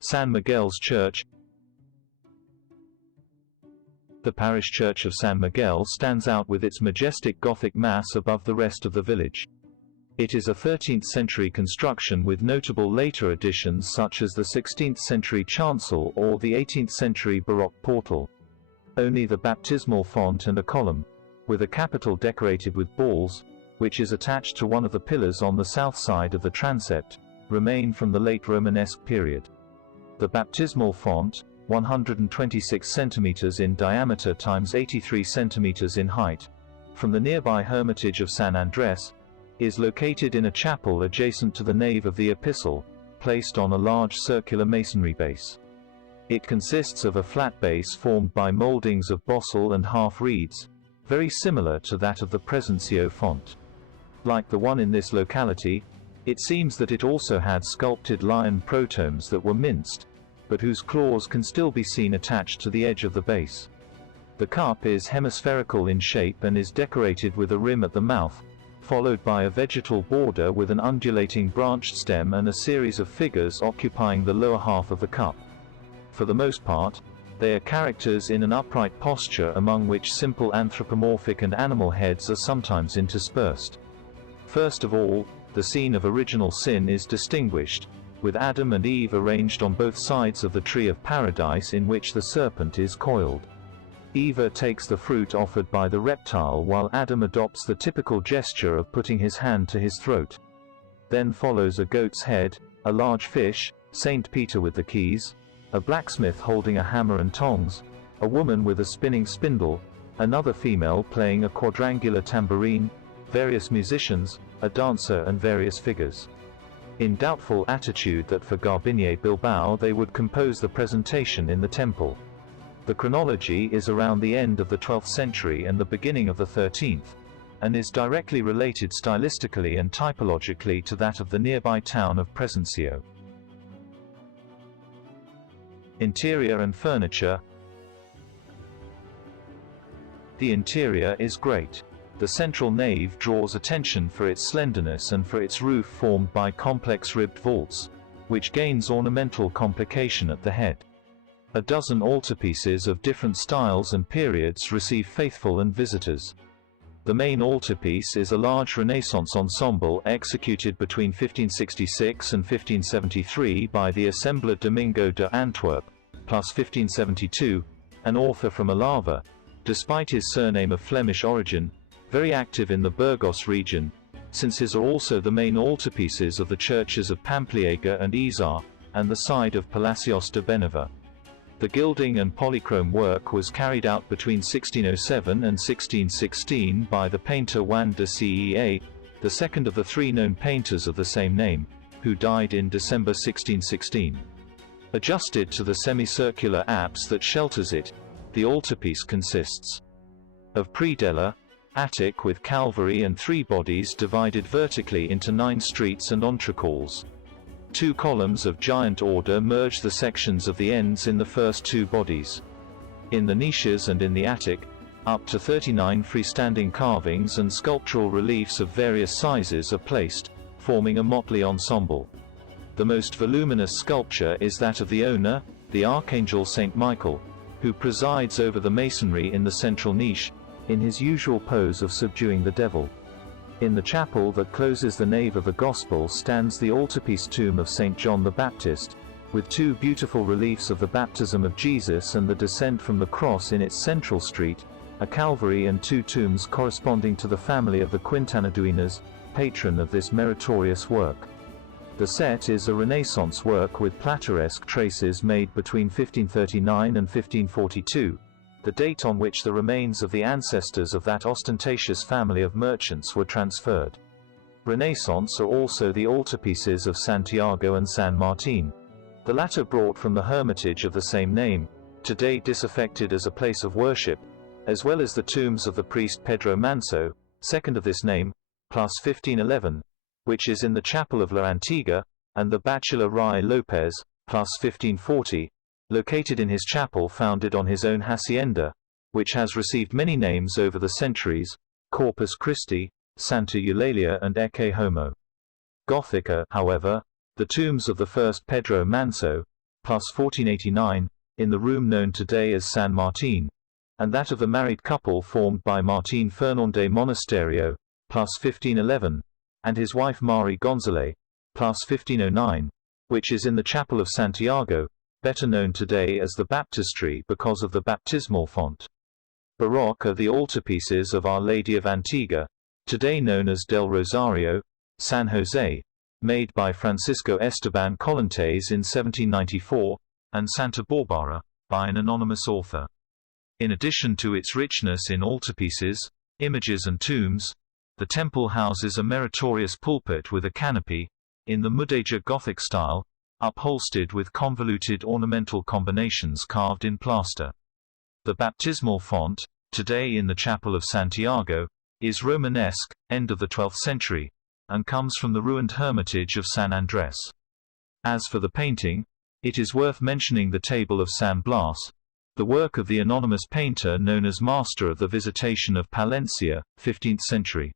San Miguel's Church. The parish church of San Miguel stands out with its majestic Gothic mass above the rest of the village. It is a 13th-century construction with notable later additions such as the 16th-century chancel or the 18th-century Baroque portal. Only the baptismal font and a column, with a capital decorated with balls, which is attached to one of the pillars on the south side of the transept, remain from the late Romanesque period. The baptismal font, 126 centimeters in diameter times 83 centimeters in height, from the nearby hermitage of San Andres, is located in a chapel adjacent to the nave of the epistle, placed on a large circular masonry base. It consists of a flat base formed by moldings of bosal and half-reeds, very similar to that of the Presencio font. Like the one in this locality, it seems that it also had sculpted lion protomes that were minced, but whose claws can still be seen attached to the edge of the base. The cup is hemispherical in shape and is decorated with a rim at the mouth, followed by a vegetal border with an undulating branched stem and a series of figures occupying the lower half of the cup. For the most part, they are characters in an upright posture among which simple anthropomorphic and animal heads are sometimes interspersed. First of all, the scene of original sin is distinguished, with Adam and Eve arranged on both sides of the tree of paradise in which the serpent is coiled. Eve takes the fruit offered by the reptile while Adam adopts the typical gesture of putting his hand to his throat. Then follows a goat's head, a large fish, Saint Peter with the keys, a blacksmith holding a hammer and tongs, a woman with a spinning spindle, another female playing a quadrangular tambourine, various musicians, a dancer and various figures. In doubtful attitude that for Garbinier Bilbao they would compose the presentation in the temple. The chronology is around the end of the 12th century and the beginning of the 13th, and is directly related stylistically and typologically to that of the nearby town of Presencio. Interior and furniture. The interior is great. The central nave draws attention for its slenderness and for its roof formed by complex ribbed vaults, which gains ornamental complication at the head. A dozen altarpieces of different styles and periods receive faithful and visitors. The main altarpiece is a large Renaissance ensemble executed between 1566 and 1573 by the Assembler Domingo de Antwerp, plus 1572, an author from Alava, despite his surname of Flemish origin, very active in the Burgos region, since his are also the main altarpieces of the churches of Pampliega and Izar, and the side of Palacios de Beneva. The gilding and polychrome work was carried out between 1607 and 1616 by the painter Juan de Cea, the second of the three known painters of the same name, who died in December 1616. Adjusted to the semicircular apse that shelters it, the altarpiece consists of predella, attic with Calvary and three bodies divided vertically into 9 streets and entrecôles. 2 columns of giant order merge the sections of the ends in the first 2 bodies. In the niches and in the attic, up to 39 freestanding carvings and sculptural reliefs of various sizes are placed, forming a motley ensemble. The most voluminous sculpture is that of the owner, the Archangel Saint Michael, who presides over the masonry in the central niche, in his usual pose of subduing the devil. In the chapel that closes the nave of the Gospel stands the altarpiece tomb of St. John the Baptist, with 2 beautiful reliefs of the baptism of Jesus and the descent from the cross in its central street, a Calvary and 2 tombs corresponding to the family of the Quintanadueñas, patron of this meritorious work. The set is a Renaissance work with plateresque traces made between 1539 and 1542, the date on which the remains of the ancestors of that ostentatious family of merchants were transferred. Renaissance are also the altarpieces of Santiago and San Martin, the latter brought from the hermitage of the same name, today disaffected as a place of worship, as well as the tombs of the priest Pedro Manso, second of this name, plus 1511, which is in the chapel of La Antigua, and the bachelor Ruy Lopez, plus 1540, located in his chapel founded on his own hacienda, which has received many names over the centuries, Corpus Christi, Santa Eulalia and Ecce Homo. Gothica, however, the tombs of the first Pedro Manso, plus 1489, in the room known today as San Martin, and that of the married couple formed by Martin Fernandez Monasterio, plus 1511, and his wife Mari Gonzalez, plus 1509, which is in the Chapel of Santiago, better known today as the baptistry because of the baptismal font. Baroque are the altarpieces of Our Lady of Antigua, today known as Del Rosario, San Jose, made by Francisco Esteban Collantes in 1794, and Santa Barbara, by an anonymous author. In addition to its richness in altarpieces, images and tombs, the temple houses a meritorious pulpit with a canopy, in the Mudéjar Gothic style, upholstered with convoluted ornamental combinations carved in plaster. The baptismal font, today in the Chapel of Santiago, is Romanesque, end of the 12th century, and comes from the ruined hermitage of San Andrés. As for the painting, it is worth mentioning the Table of San Blas, the work of the anonymous painter known as Master of the Visitation of Palencia, 15th century.